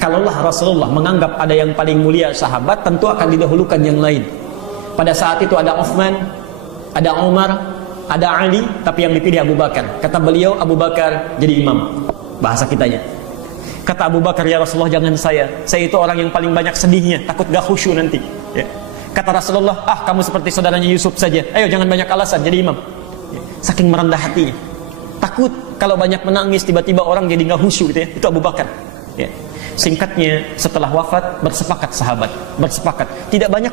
Kalaulah Rasulullah menganggap ada yang paling mulia sahabat, tentu akan didahulukan yang lain. Pada saat itu ada Uthman, ada Umar, ada Ali, tapi yang dipilih Abu Bakar. Kata beliau, Abu Bakar jadi imam. Bahasa kitanya. Kata Abu Bakar, ya Rasulullah jangan saya itu orang yang paling banyak sedihnya, takut gak khusyuk nanti. Ya. Kata Rasulullah, kamu seperti saudaranya Yusuf saja, ayo jangan banyak alasan, jadi imam. Ya. Saking merendah hatinya, takut kalau banyak menangis tiba-tiba orang jadi gak khusyuk gitu ya. Itu Abu Bakar. Ya. Singkatnya, setelah wafat bersepakat sahabat, bersepakat, tidak banyak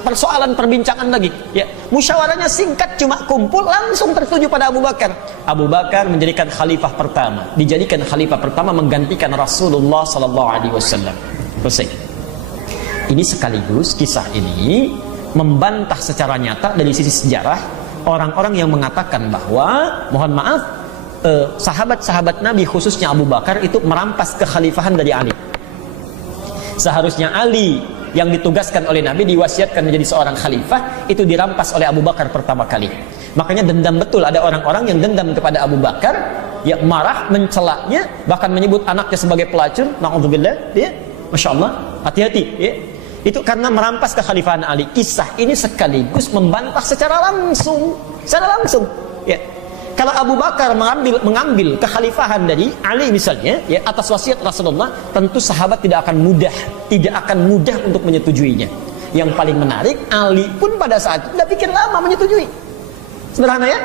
persoalan perbincangan lagi. Ya, musyawarahnya singkat, cuma kumpul langsung tertuju pada Abu Bakar. Abu Bakar menjadikan khalifah pertama, dijadikan khalifah pertama menggantikan Rasulullah sallallahu alaihi wasallam. Selesai. Ini sekaligus kisah ini membantah secara nyata dari sisi sejarah orang-orang yang mengatakan bahwa, mohon maaf, sahabat-sahabat Nabi khususnya Abu Bakar itu merampas kekhalifahan dari Ali. Seharusnya Ali yang ditugaskan oleh Nabi, diwasiatkan menjadi seorang khalifah, itu dirampas oleh Abu Bakar pertama kali. Makanya dendam betul, ada orang-orang yang dendam kepada Abu Bakar, ya, marah, mencelaknya, bahkan menyebut anaknya sebagai pelacur. Na'udzubillah, ya, Masya Allah, hati-hati, ya. Itu karena merampas kekhalifahan Ali. Kisah ini sekaligus membantah secara langsung, ya. Kalau Abu Bakar mengambil kekhalifahan dari Ali misalnya, ya, atas wasiat Rasulullah, tentu sahabat tidak akan mudah untuk menyetujuinya. Yang paling menarik, Ali pun pada saat itu tidak pikir lama menyetujui. Sederhana ya?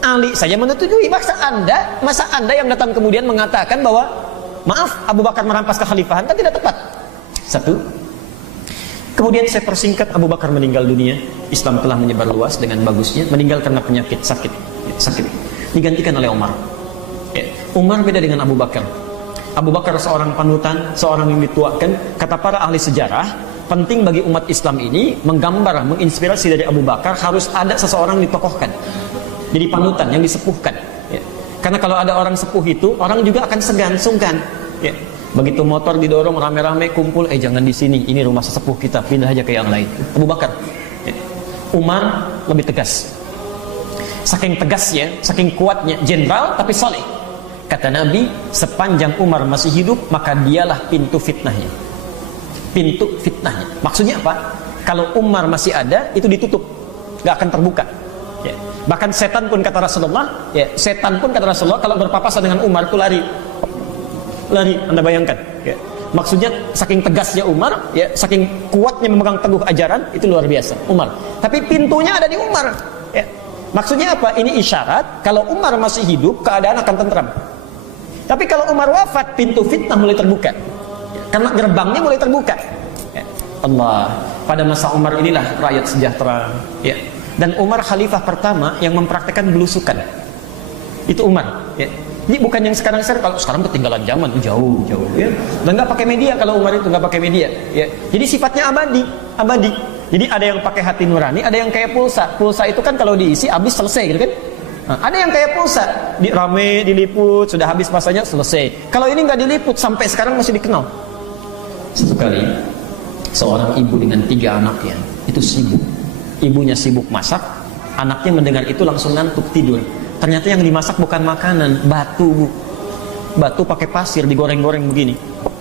Ali saja menyetujui. Masa anda yang datang kemudian mengatakan bahwa maaf, Abu Bakar merampas kekhalifahan, kan tidak tepat. Satu. Kemudian saya persingkat, Abu Bakar meninggal dunia. Islam telah menyebar luas dengan bagusnya. Meninggal karena penyakit, sakit. Digantikan oleh Umar. Ya. Umar beda dengan Abu Bakar. Abu Bakar seorang panutan, seorang yang dituakan. Kata para ahli sejarah, penting bagi umat Islam ini menggambar, menginspirasi dari Abu Bakar, harus ada seseorang ditokohkan, jadi panutan yang disepuhkan. Ya. Karena kalau ada orang sepuh itu, orang juga akan sungkan. Ya. Begitu motor didorong rame-rame kumpul, jangan di sini, ini rumah sesepuh kita, pindah aja ke yang lain. Abu Bakar. Ya. Umar lebih tegas. Saking tegasnya, saking kuatnya, jenderal tapi soleh. Kata Nabi, sepanjang Umar masih hidup, maka dialah pintu fitnahnya. Pintu fitnahnya. Maksudnya apa? Kalau Umar masih ada, itu ditutup, gak akan terbuka. Ya. Bahkan setan pun kata Rasulullah, kalau berpapasan dengan Umar itu lari. Anda bayangkan. Ya. Maksudnya saking tegasnya Umar, ya, saking kuatnya memegang teguh ajaran, itu luar biasa. Umar. Tapi pintunya ada di Umar. Ya. Maksudnya apa? Ini isyarat kalau Umar masih hidup, keadaan akan tentram. Tapi kalau Umar wafat, pintu fitnah mulai terbuka. Karena gerbangnya mulai terbuka. Ya. Allah, pada masa Umar inilah rakyat sejahtera. Ya. Dan Umar khalifah pertama yang mempraktekkan belusukan. Itu Umar. Ya. Ini bukan yang sekarang, kalau sekarang ketinggalan zaman, jauh. Ya. Dan nggak pakai media, kalau Umar itu nggak pakai media. Ya. Jadi sifatnya abadi. Jadi ada yang pakai hati nurani, ada yang kayak pulsa. Pulsa itu kan kalau diisi habis selesai gitu kan. Nah, ada yang kayak pulsa, rame diliput, sudah habis masanya selesai. Kalau ini nggak diliput sampai sekarang masih dikenal. Satu kali seorang ibu dengan 3 anaknya itu sibuk. Ibunya sibuk masak, anaknya mendengar itu langsung ngantuk tidur. Ternyata yang dimasak bukan makanan, batu, Bu. Batu pakai pasir digoreng-goreng begini.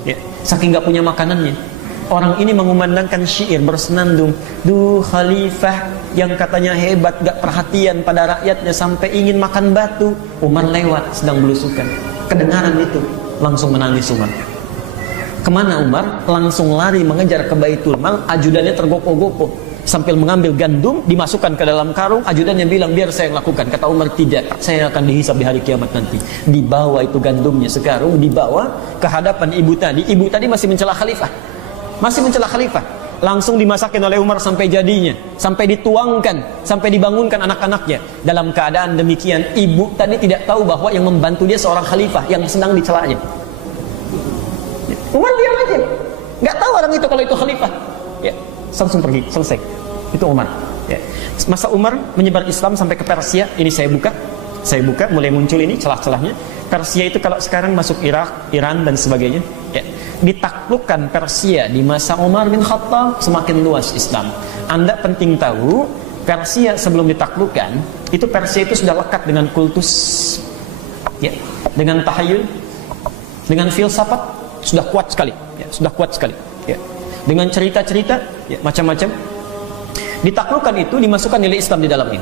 Ya, saking nggak punya makanannya. Orang ini mengumandangkan syair bersenandung, duh khalifah yang katanya hebat, gak perhatian pada rakyatnya sampai ingin makan batu. Umar lewat sedang belusukan, kedengaran itu, langsung menangis Umar. Kemana Umar? Langsung lari mengejar ke Baitul Mal. Ajudannya tergopoh-gopoh sambil mengambil gandum, dimasukkan ke dalam karung. Ajudannya bilang, biar saya yang lakukan. Kata Umar, tidak, saya akan dihisab di hari kiamat nanti. Dibawa itu gandumnya sekarung, dibawa ke hadapan ibu tadi. Ibu tadi masih mencela khalifah, langsung dimasakin oleh Umar sampai jadinya, sampai dituangkan, sampai dibangunkan anak-anaknya. Dalam keadaan demikian, ibu tadi tidak tahu bahwa yang membantu dia seorang khalifah yang sedang dicelanya. Umar diam aja, nggak tahu orang itu kalau itu khalifah. Ya, langsung pergi, selesai. Itu Umar. Ya. Masa Umar menyebar Islam sampai ke Persia, ini saya buka, mulai muncul ini celah-celahnya. Persia itu kalau sekarang masuk Irak, Iran dan sebagainya. Ya. Ditaklukkan Persia di masa Umar bin Khattab, semakin luas Islam. Anda penting tahu, Persia sebelum ditaklukkan, itu Persia itu sudah lekat dengan kultus, ya, dengan tahayul. Dengan filsafat sudah kuat sekali, ya, sudah kuat sekali. Ya. Dengan cerita-cerita, ya, macam-macam. Ditaklukkan itu, dimasukkan nilai Islam di dalamnya.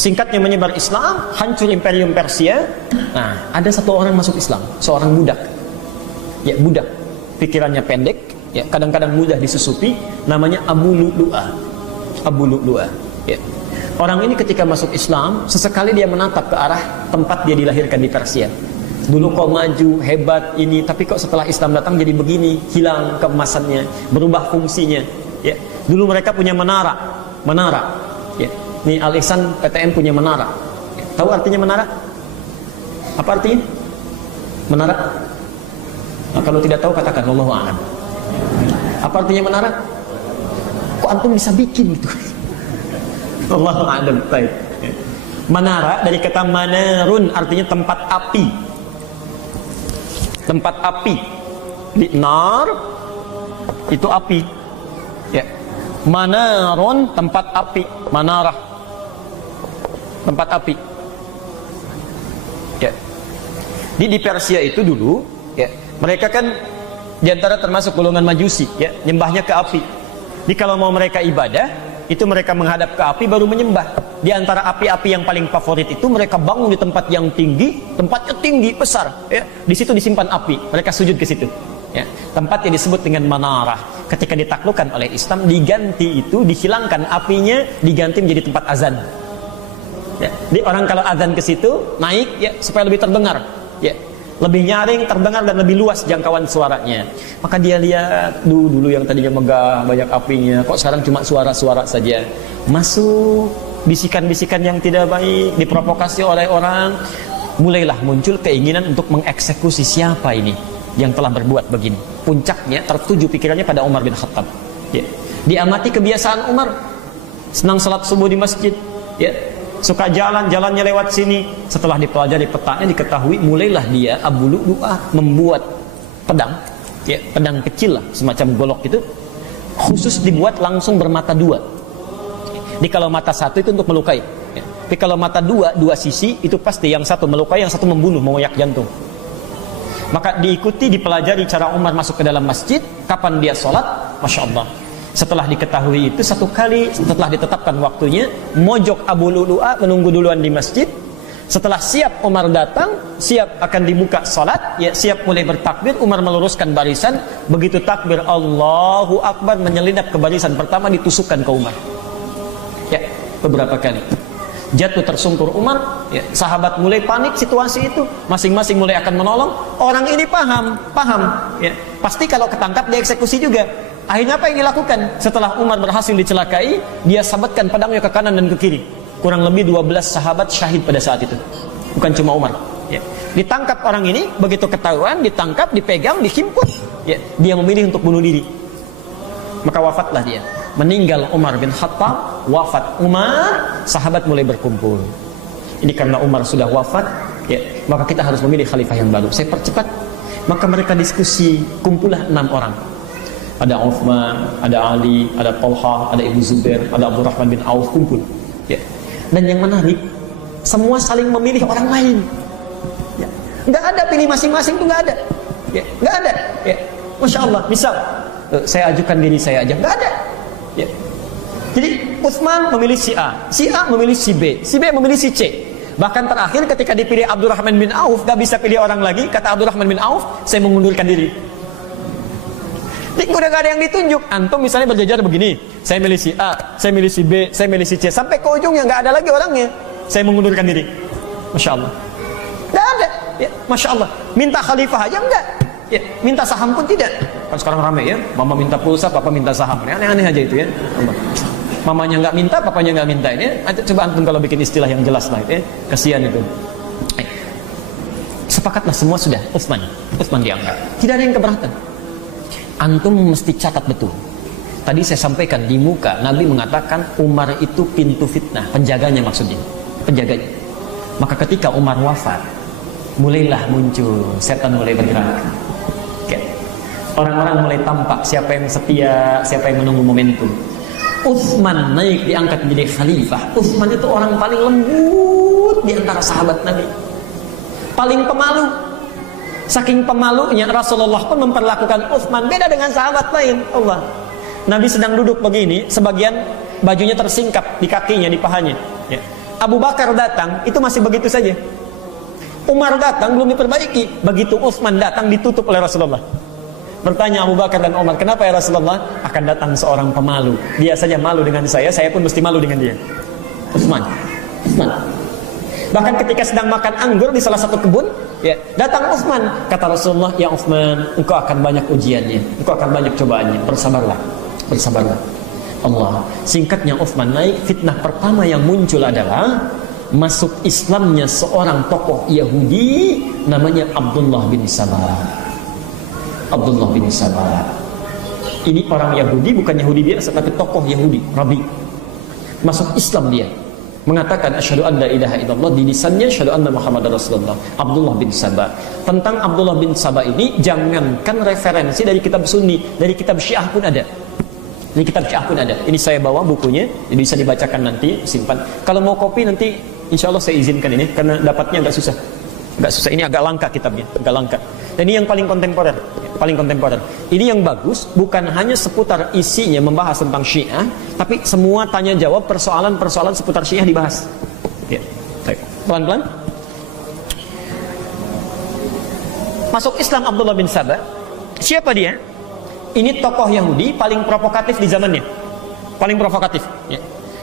Singkatnya menyebar Islam, hancur imperium Persia. Nah, ada satu orang masuk Islam, seorang budak. Ya, budak. Pikirannya pendek, ya, kadang-kadang mudah disusupi, namanya Abu Lu'lu'ah. Abu Lu'lu'ah. Ya. Orang ini ketika masuk Islam, sesekali dia menatap ke arah tempat dia dilahirkan di Persia. Dulu kok maju, hebat ini, tapi kok setelah Islam datang jadi begini, hilang keemasannya, berubah fungsinya. Ya. Dulu mereka punya menara. Ya. Ini Al-Ihsan PTN punya menara. Ya. Tahu artinya menara? Apa artinya? Menara? Nah, kalau tidak tahu katakan wallahu a'lam. Apa artinya menara? Kok antum bisa bikin gitu? Wallahu a'lam. Baik. Menara dari kata manarun, artinya tempat api. Tempat api. Di nar itu api. Ya. Manarun tempat api, manarah. Tempat api. Ya. Di Persia itu dulu, ya, mereka kan diantara termasuk golongan Majusi, ya, nyembahnya ke api. Jadi kalau mau mereka ibadah, itu mereka menghadap ke api baru menyembah. Di antara api-api yang paling favorit itu mereka bangun di tempat yang tinggi, tempatnya tinggi besar, ya. Di situ disimpan api, mereka sujud ke situ. Ya. Tempat yang disebut dengan manarah. Ketika ditaklukkan oleh Islam, diganti itu, dihilangkan apinya, diganti menjadi tempat azan. Ya. Jadi orang kalau azan ke situ naik, ya, supaya lebih terdengar, ya. Lebih nyaring, terdengar, dan lebih luas jangkauan suaranya. Maka dia lihat dulu yang tadinya megah, banyak apinya, kok sekarang cuma suara-suara saja. Masuk bisikan-bisikan yang tidak baik, diprovokasi oleh orang. Mulailah muncul keinginan untuk mengeksekusi siapa ini yang telah berbuat begini. Puncaknya tertuju pikirannya pada Umar bin Khattab. Ya. Diamati kebiasaan Umar, senang salat subuh di masjid, ya. Suka jalannya lewat sini. Setelah dipelajari petanya, diketahui, mulailah dia Abu Lu'lu'ah membuat pedang, ya, pedang kecil lah, semacam golok itu, khusus dibuat langsung bermata dua. Jadi kalau mata satu itu untuk melukai, ya. Tapi kalau mata dua sisi itu pasti yang satu melukai, yang satu membunuh, mengoyak jantung. Maka diikuti, dipelajari cara Umar masuk ke dalam masjid, kapan dia sholat, Masya Allah. Setelah diketahui itu, satu kali setelah ditetapkan waktunya, mojok Abu Lu'lu'ah menunggu duluan di masjid. Setelah siap Umar datang, siap akan dibuka salat, ya, siap mulai bertakbir, Umar meluruskan barisan. Begitu takbir Allahu Akbar, menyelinap ke barisan pertama, ditusukkan ke Umar. Ya, beberapa kali. Jatuh tersungkur Umar, ya, sahabat mulai panik situasi itu, masing-masing mulai akan menolong. Orang ini paham, ya, pasti kalau ketangkap dieksekusi juga. Akhirnya apa yang dilakukan? Setelah Umar berhasil dicelakai, dia sabatkan pedangnya ke kanan dan ke kiri. Kurang lebih 12 sahabat syahid pada saat itu. Bukan cuma Umar. Ya. Ditangkap orang ini, begitu ketahuan, ditangkap, dipegang, dihimpun. Ya. Dia memilih untuk bunuh diri. Maka wafatlah dia. Meninggal Umar bin Khattab, wafat Umar, sahabat mulai berkumpul. Ini karena Umar sudah wafat, ya, maka kita harus memilih khalifah yang baru. Saya percepat. Maka mereka diskusi, kumpullah 6 orang. Ada Uthman, ada Ali, ada Talha, ada Ibnu Zubair, ada Abdurrahman bin Auf, kumpul. Ya. Dan yang menarik, semua saling memilih orang lain. Ya. Nggak ada pilih masing-masing, itu nggak ada. Ya. Nggak ada. Ya. Masya Allah. Misal, saya ajukan diri saya aja, nggak ada. Ya. Jadi Uthman memilih si A memilih si B memilih si C. Bahkan terakhir ketika dipilih Abdurrahman bin Auf, nggak bisa pilih orang lagi. Kata Abdurrahman bin Auf, saya mengundurkan diri. Udah gak ada yang ditunjuk. Antum misalnya berjajar begini, saya milih si A, saya milih si B, saya milih si C, sampai ke ujungnya gak ada lagi orangnya, saya mengundurkan diri. Masya Allah. Gak ada, ya, Masya Allah. Minta khalifah aja enggak, ya, minta saham pun tidak. Kan sekarang rame, ya, mama minta pulsa, papa minta saham. Aneh-aneh aja itu, ya. Mamanya gak minta, papanya gak minta, ya. Coba antum kalau bikin istilah yang jelas lah, ya. Kasihan itu. Sepakatlah semua sudah, Uthman diangkat, tidak ada yang keberatan. Antum mesti catat betul. Tadi saya sampaikan di muka, Nabi mengatakan Umar itu pintu fitnah, penjaganya maksudnya, penjaganya. Maka ketika Umar wafat, mulailah muncul, setan mulai bergerak. Orang-orang mulai tampak siapa yang setia, siapa yang menunggu momentum. Uthman naik diangkat menjadi khalifah. Uthman itu orang paling lembut di antara sahabat Nabi, paling pemalu. Saking pemalunya Rasulullah pun memperlakukan Utsman beda dengan sahabat lain. Allah. Nabi sedang duduk begini, sebagian bajunya tersingkap di kakinya, di pahanya. Ya. Abu Bakar datang, itu masih begitu saja. Umar datang belum diperbaiki. Begitu Utsman datang ditutup oleh Rasulullah. Bertanya Abu Bakar dan Umar, kenapa ya Rasulullah? Akan datang seorang pemalu. Dia saja malu dengan saya pun mesti malu dengan dia. Utsman. Bahkan ketika sedang makan anggur di salah satu kebun, ya, datang Utsman. Kata Rasulullah, ya Utsman, engkau akan banyak ujiannya, engkau akan banyak cobaannya. Bersabarlah. Allah. Singkatnya Utsman naik. Fitnah pertama yang muncul adalah masuk Islamnya seorang tokoh Yahudi namanya Abdullah bin Sabah. Ini orang Yahudi, bukan Yahudi biasa, tapi tokoh Yahudi, Rabi. Masuk Islam dia. Mengatakan asyhadu an la ilaha illallah, di lisannya asyhadu anna Muhammadar Rasulullah. Abdullah bin Sabah. Tentang Abdullah bin Sabah ini jangankan referensi dari kitab Sunni, dari kitab Syiah pun ada. Ini saya bawa bukunya, jadi bisa dibacakan nanti, simpan. Kalau mau kopi nanti insya Allah saya izinkan ini, karena dapatnya agak susah. Ini agak langka kitabnya, agak langka. Dan ini yang paling kontemporer. Ini yang bagus, bukan hanya seputar isinya membahas tentang Syiah, tapi semua tanya jawab persoalan-persoalan seputar Syiah dibahas. Ya, pelan-pelan. Masuk Islam Abdullah bin Sabah. Siapa dia? Ini tokoh Yahudi paling provokatif di zamannya. Paling provokatif. Ya.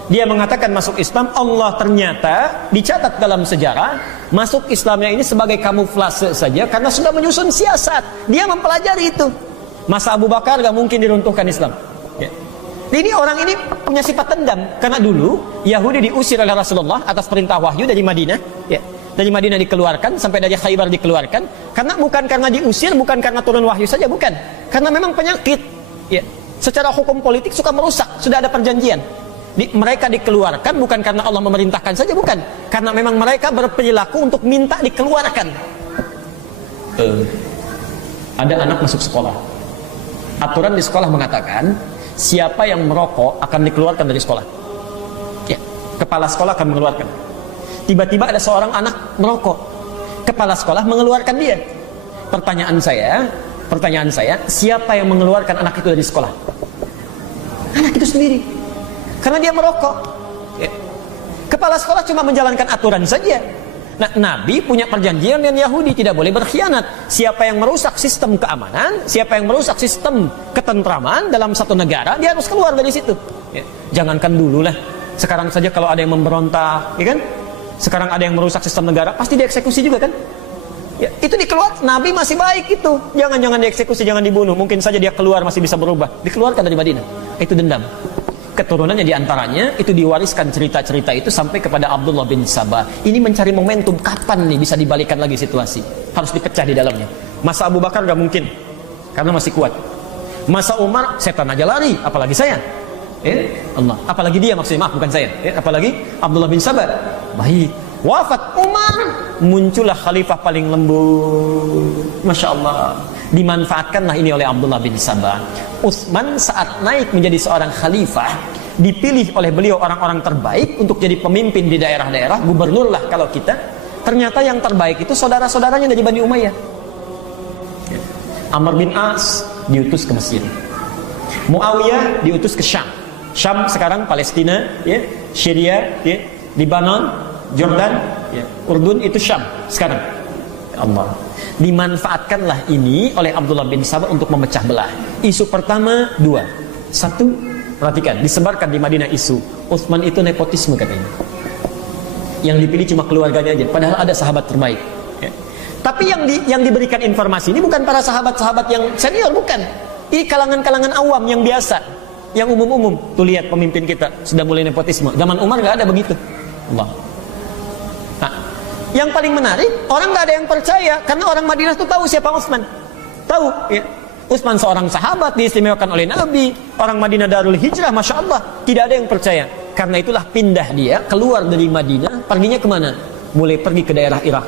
Dia mengatakan masuk Islam, Allah ternyata dicatat dalam sejarah masuk Islamnya ini sebagai kamuflase saja karena sudah menyusun siasat. Dia mempelajari itu. Masa Abu Bakar gak mungkin diruntuhkan Islam. Ya. Ini orang ini punya sifat dendam karena dulu Yahudi diusir oleh Rasulullah atas perintah wahyu dari Madinah. Ya. Dari Madinah dikeluarkan sampai dari Khaybar dikeluarkan bukan karena diusir, bukan karena turun wahyu saja, bukan. Karena memang penyakit. Ya. Secara hukum politik suka merusak, sudah ada perjanjian. Mereka dikeluarkan bukan karena Allah memerintahkan saja, bukan. Karena memang mereka berperilaku untuk minta dikeluarkan. Ada anak masuk sekolah. Aturan di sekolah mengatakan siapa yang merokok akan dikeluarkan dari sekolah. Ya, kepala sekolah akan mengeluarkan. Tiba-tiba ada seorang anak merokok. Kepala sekolah mengeluarkan dia. Pertanyaan saya, siapa yang mengeluarkan anak itu dari sekolah? Anak itu sendiri. Karena dia merokok. Ya. Kepala sekolah cuma menjalankan aturan saja. Nah, Nabi punya perjanjian dengan Yahudi, tidak boleh berkhianat. Siapa yang merusak sistem keamanan, siapa yang merusak sistem ketentraman dalam satu negara, dia harus keluar dari situ. Ya. Jangankan dulu lah. Sekarang saja kalau ada yang memberontak, ya kan? Sekarang ada yang merusak sistem negara, pasti dieksekusi juga kan? Ya, itu dikeluar. Nabi masih baik itu. Jangan dieksekusi, jangan dibunuh. Mungkin saja dia keluar masih bisa berubah. Dikeluarkan dari Madinah. Itu dendam. Keturunannya diantaranya itu diwariskan cerita-cerita itu sampai kepada Abdullah bin Sabah. Ini mencari momentum kapan nih bisa dibalikan lagi situasi. Harus dipecah di dalamnya. Masa Abu Bakar gak mungkin karena masih kuat. Masa Umar setan aja lari, apalagi saya. Allah. Apalagi dia, maksudnya maaf bukan saya. Apalagi Abdullah bin Sabah. Baik. Wafat Umar, muncullah khalifah paling lembut. Masya Allah. Dimanfaatkanlah ini oleh Abdullah bin Sabah. Utsman saat naik menjadi seorang khalifah, dipilih oleh beliau orang-orang terbaik untuk jadi pemimpin di daerah-daerah, gubernur lah kalau kita. Ternyata yang terbaik itu saudara-saudaranya dari Bani Umayyah. Amr bin As diutus ke Mesir. Muawiyah diutus ke Syam. Syam sekarang Palestina, ya, Syria, ya, Lebanon, Jordan, ya, Urdun itu Syam sekarang. Allah. Dimanfaatkanlah ini oleh Abdullah bin Sabah untuk memecah belah. Isu pertama dua. Satu, perhatikan, disebarkan di Madinah isu Utsman itu nepotisme katanya. Yang dipilih cuma keluarganya aja, padahal ada sahabat terbaik. Ya. Tapi yang diberikan informasi ini bukan para sahabat-sahabat yang senior, bukan. Ini kalangan-kalangan awam yang biasa, yang umum-umum. Tuh lihat pemimpin kita sudah mulai nepotisme. Zaman Umar nggak ada begitu. Allah. Nah, yang paling menarik, orang nggak ada yang percaya karena orang Madinah itu tahu siapa Utsman. Tahu, ya. Utsman seorang sahabat diistimewakan oleh Nabi, orang Madinah Darul Hijrah, masya Allah, tidak ada yang percaya. Karena itulah pindah dia keluar dari Madinah, perginya kemana? Mulai pergi ke daerah Irak,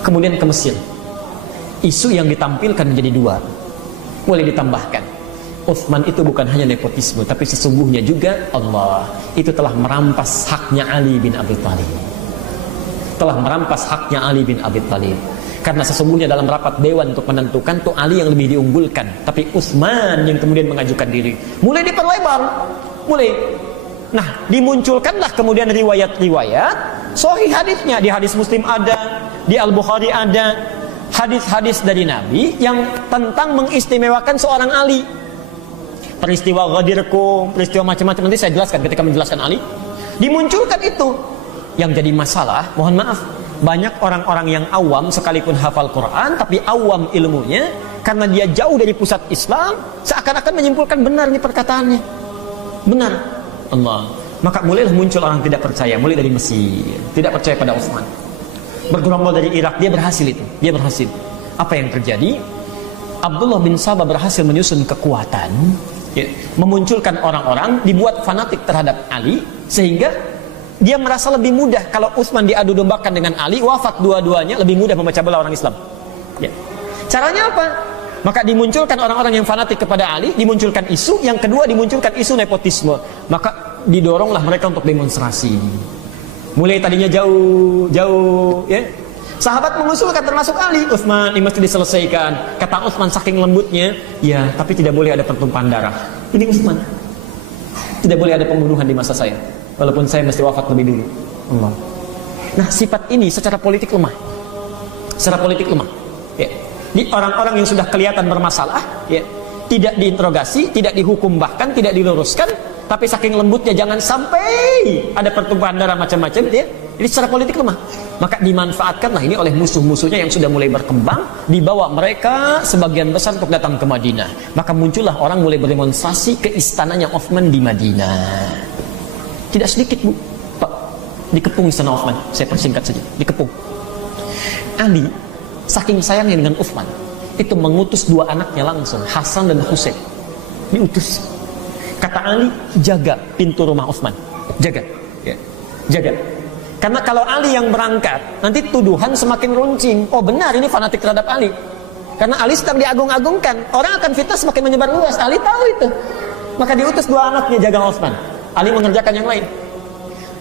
kemudian ke Mesir. Isu yang ditampilkan menjadi dua, mulai ditambahkan. Utsman itu bukan hanya nepotisme, tapi sesungguhnya juga Allah itu telah merampas haknya Ali bin Abi Thalib. Telah merampas haknya Ali bin Abi Thalib. Karena sesungguhnya dalam rapat dewan untuk menentukan tuh Ali yang lebih diunggulkan, tapi Utsman yang kemudian mengajukan diri. Mulai diperlebar, mulai. Nah, dimunculkanlah kemudian riwayat-riwayat sahih hadisnya. Di hadis Muslim ada, di Al-Bukhari ada hadis-hadis dari Nabi yang tentang mengistimewakan seorang Ali. Peristiwa Ghadirkum, peristiwa macam-macam, nanti saya jelaskan ketika menjelaskan Ali. Dimunculkan itu. Yang jadi masalah, mohon maaf, banyak orang-orang yang awam sekalipun hafal Quran, tapi awam ilmunya, karena dia jauh dari pusat Islam, seakan-akan menyimpulkan benar nih perkataannya. Benar. Allah. Maka mulailah muncul orang tidak percaya, mulai dari Mesir, tidak percaya pada Utsman. Bergerombol dari Irak, dia berhasil itu. Dia berhasil. Apa yang terjadi? Abdullah bin Sabah berhasil menyusun kekuatan, ya, memunculkan orang-orang, dibuat fanatik terhadap Ali, sehingga dia merasa lebih mudah kalau Utsman diadu dombakan dengan Ali, wafat dua-duanya, lebih mudah memecah belah orang Islam. Ya. Caranya apa? Maka dimunculkan orang-orang yang fanatik kepada Ali, dimunculkan isu, yang kedua dimunculkan isu nepotisme. Maka didoronglah mereka untuk demonstrasi. Mulai tadinya jauh, ya. Sahabat mengusulkan termasuk Ali, Utsman ini mesti diselesaikan. Kata Utsman saking lembutnya, ya, tapi tidak boleh ada pertumpahan darah. Ini Utsman. Tidak boleh ada pembunuhan di masa saya. Walaupun saya mesti wafat lebih dulu. Allah. Nah, sifat ini secara politik lemah. Secara politik lemah. Ya. Di orang-orang yang sudah kelihatan bermasalah, ya, tidak diinterogasi, tidak dihukum, bahkan tidak diluruskan, tapi saking lembutnya jangan sampai ada pertumpahan darah macam-macam, ya. Jadi secara politik lemah. Maka dimanfaatkanlah ini oleh musuh-musuhnya yang sudah mulai berkembang, dibawa mereka sebagian besar untuk datang ke Madinah. Maka muncullah orang mulai berdemonstrasi ke istananya Utsman di Madinah. Tidak sedikit, Bu, Pak, dikepung istana Utsman. Saya persingkat saja, dikepung. Ali saking sayangnya dengan Utsman, itu mengutus dua anaknya langsung, Hasan dan Husain. Diutus. Kata Ali, jaga pintu rumah Utsman. Jaga, ya. Jaga. Karena kalau Ali yang berangkat, nanti tuduhan semakin runcing. Oh benar, ini fanatik terhadap Ali. Karena Ali sedang diagung-agungkan. Orang akan fitnah semakin menyebar luas. Ali tahu itu. Maka diutus dua anaknya jaga Utsman. Ali mengerjakan yang lain.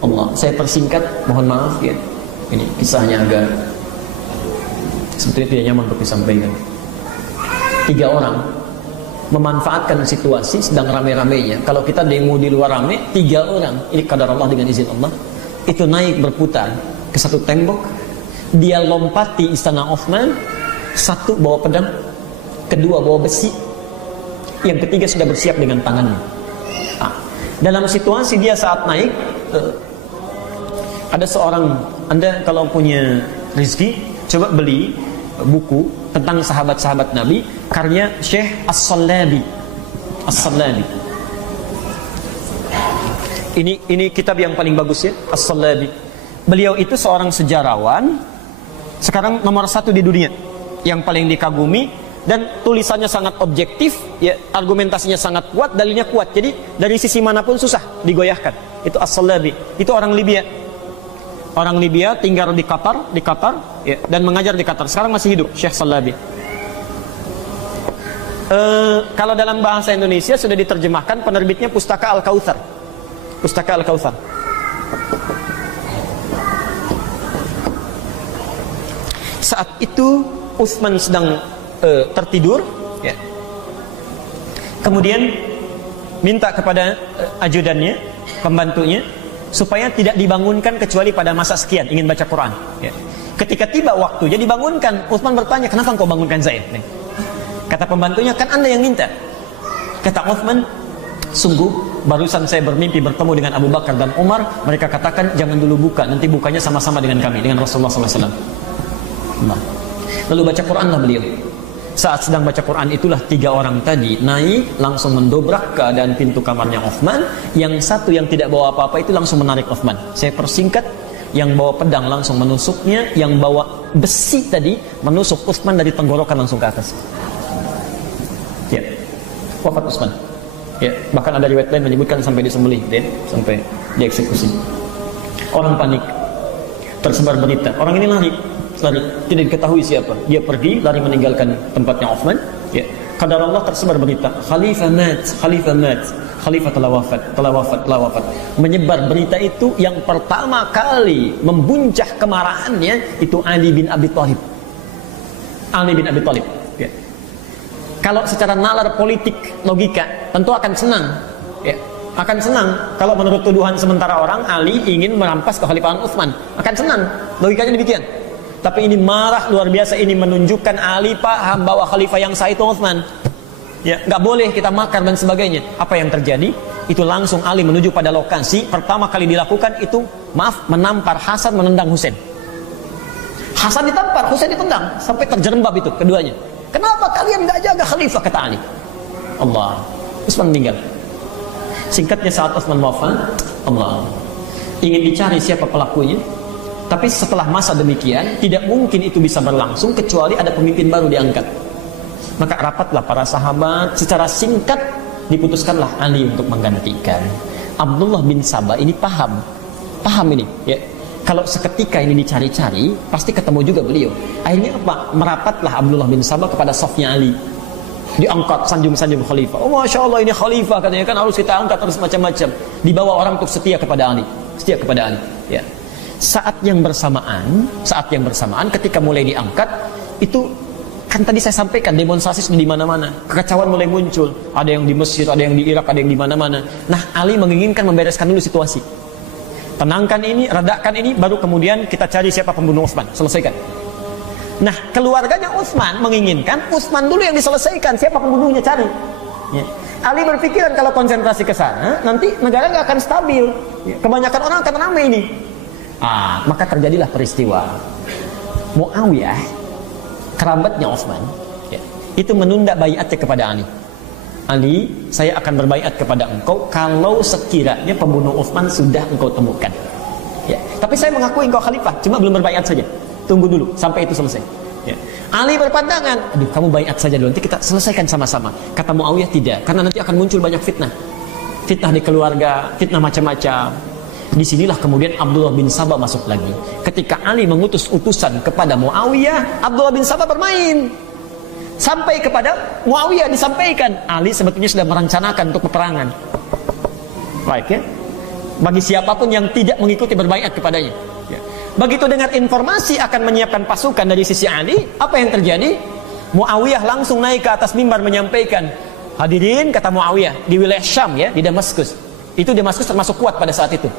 Allah, saya persingkat, mohon maaf ya. Ini kisahnya agak sebetulnya tidak nyaman untuk disampaikan. 3 orang memanfaatkan situasi sedang rame-ramenya. Kalau kita demo di luar rame, 3 orang, ini qadar Allah dengan izin Allah, itu naik berputar ke satu tembok. Dia lompati istana Utsman. 1 bawa pedang, 2 bawa besi, yang 3 sudah bersiap dengan tangannya. Dalam situasi dia saat naik, ada seorang, Anda kalau punya rezeki, coba beli buku tentang sahabat-sahabat Nabi karya Syekh As-Sallabi. As-Sallabi. Ini kitab yang paling bagus ya, As-Sallabi. Beliau itu seorang sejarawan, sekarang nomor 1 di dunia, yang paling dikagumi, dan tulisannya sangat objektif, ya, argumentasinya sangat kuat, dalilnya kuat. Jadi dari sisi manapun susah digoyahkan. Itu As-Sallabi. Itu orang Libya. Orang Libya tinggal di Qatar, ya, dan mengajar di Qatar. Sekarang masih hidup Syekh Sallabi. Kalau dalam bahasa Indonesia sudah diterjemahkan, penerbitnya Pustaka Al-Kautsar. Pustaka Al-Kautsar. Saat itu Utsman sedang tertidur, ya. Kemudian minta kepada ajudannya, pembantunya, supaya tidak dibangunkan kecuali pada masa sekian ingin baca Quran, ya. Ketika tiba waktunya dibangunkan, Utsman bertanya, kenapa engkau bangunkan saya? Kata pembantunya, kan Anda yang minta. Kata Utsman, sungguh barusan saya bermimpi bertemu dengan Abu Bakar dan Umar. Mereka katakan jangan dulu buka, nanti bukanya sama-sama dengan kami, dengan Rasulullah SAW. Lalu baca Quranlah beliau. Saat sedang baca Quran itulah 3 orang tadi naik langsung mendobrak keadaan pintu kamarnya Utsman. Yang 1 yang tidak bawa apa-apa itu langsung menarik Utsman. Saya persingkat, yang bawa pedang langsung menusuknya, yang bawa besi tadi menusuk Utsman dari tenggorokan langsung ke atas. Ya, wafat Utsman. Ya, bahkan ada riwayat lain menyebutkan sampai disembelih, sampai dieksekusi. Orang panik, tersebar berita. Orang ini lari, tidak diketahui siapa. Dia pergi, lari meninggalkan tempatnya Utsman. Ya, qadar Allah tersebar berita, Khalifah mat, Khalifah telah wafat. Menyebar berita itu, yang pertama kali membuncah kemarahannya itu Ali bin Abi Thalib. Ali bin Abi Thalib. Ya. Kalau secara nalar politik logika tentu akan senang, ya. Akan senang kalau menurut tuduhan sementara orang Ali ingin merampas kekhalifahan Utsman, akan senang, logikanya demikian. Tapi ini marah luar biasa, ini menunjukkan Ali paham bahwa khalifah yang sah itu Utsman. Ya, nggak boleh kita makar dan sebagainya. Apa yang terjadi? Itu langsung Ali menuju pada lokasi pertama kali dilakukan itu, menampar Hasan, menendang Husain. Hasan ditampar, Husain ditendang sampai terjerembab itu keduanya. Kenapa kalian nggak jaga khalifah, kata Ali. Allah, Utsman meninggal. Singkatnya saat Utsman wafat, Allah ingin dicari siapa pelakunya. Tapi setelah masa demikian, tidak mungkin itu bisa berlangsung kecuali ada pemimpin baru diangkat. Maka rapatlah para sahabat, secara singkat diputuskanlah Ali untuk menggantikan. Abdullah bin Sabah ini paham ini, ya. Kalau seketika ini dicari-cari, pasti ketemu juga beliau. Akhirnya apa? Merapatlah Abdullah bin Sabah kepada safnya Ali. Diangkat sanjung-sanjung khalifah. Oh, Masya Allah, ini khalifah katanya, kan harus kita angkat, harus macam-macam. Dibawa orang untuk setia kepada Ali. Setia kepada Ali, ya. Saat yang bersamaan ketika mulai diangkat, itu kan tadi saya sampaikan demonstrasi sudah di mana-mana, kekacauan mulai muncul. Ada yang di Mesir, ada yang di Irak, ada yang di mana-mana. Nah, Ali menginginkan membereskan dulu situasi. Tenangkan ini, redakan ini, baru kemudian kita cari siapa pembunuh Utsman, selesaikan. Nah, keluarganya Utsman menginginkan Utsman dulu yang diselesaikan, siapa pembunuhnya cari. Ya. Ali berpikiran kalau konsentrasi ke sana, nanti negara nggak akan stabil. Ya. Kebanyakan orang akan ramai ini. Maka terjadilah peristiwa Muawiyah, kerabatnya Utsman, ya, itu menunda baiatnya kepada Ali. Ali, saya akan berbaiat kepada engkau kalau sekiranya pembunuh Utsman sudah engkau temukan. Ya. Tapi saya mengakui engkau khalifah, cuma belum berbaiat saja. Tunggu dulu sampai itu selesai. Ya. Ali berpandangan, aduh kamu baiat saja dulu, nanti kita selesaikan sama-sama. Kata Muawiyah tidak, karena nanti akan muncul banyak fitnah. Fitnah di keluarga, fitnah macam-macam. Disinilah kemudian Abdullah bin Sabah masuk lagi. Ketika Ali mengutus utusan kepada Muawiyah, Abdullah bin Sabah bermain. Sampai kepada Muawiyah disampaikan, Ali sebetulnya sudah merencanakan untuk peperangan. Baik, ya. Bagi siapapun yang tidak mengikuti berbaiat kepadanya. Ya. Begitu dengar informasi akan menyiapkan pasukan dari sisi Ali, apa yang terjadi? Muawiyah langsung naik ke atas mimbar menyampaikan, hadirin, kata Muawiyah, di wilayah Syam, ya, di Damaskus. Itu Damaskus termasuk kuat pada saat itu.